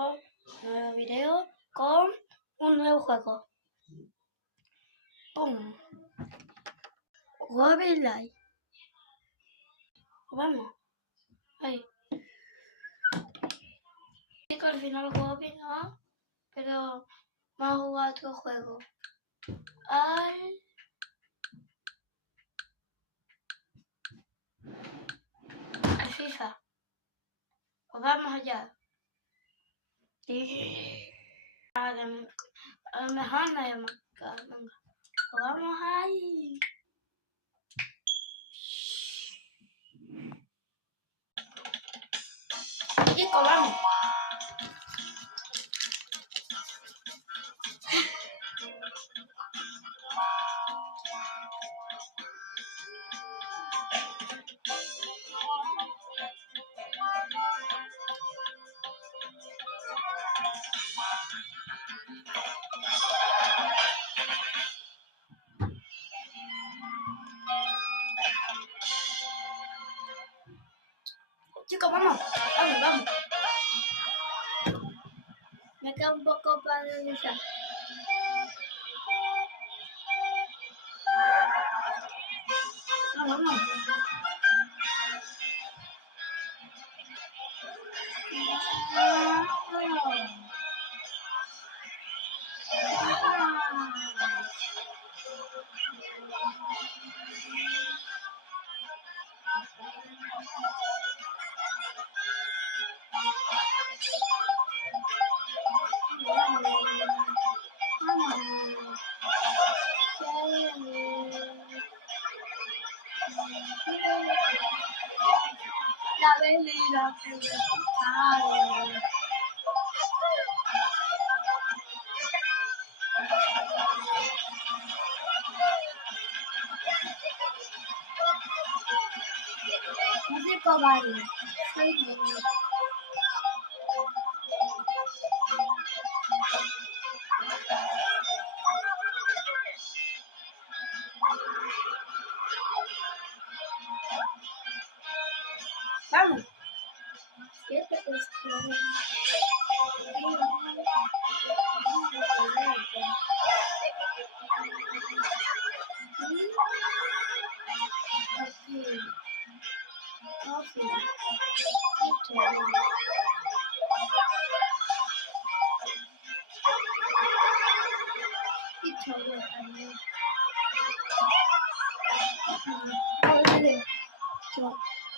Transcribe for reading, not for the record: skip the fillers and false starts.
con un nuevo video, con un nuevo juego. ¡Pum! Robin Light. Vamos. Ahí. Sí, que al final Robin no, pero vamos a jugar otro juego. Al FIFA. Pues vamos allá. Sí. A lo mejor me llama. Venga. Pues vamos ahí. Chicos, vamos. Chicos, vamos. Vamos. Me queda un poco para realizar. Vamos. La avenida principal. Músico Bari. Vamos. Aquí.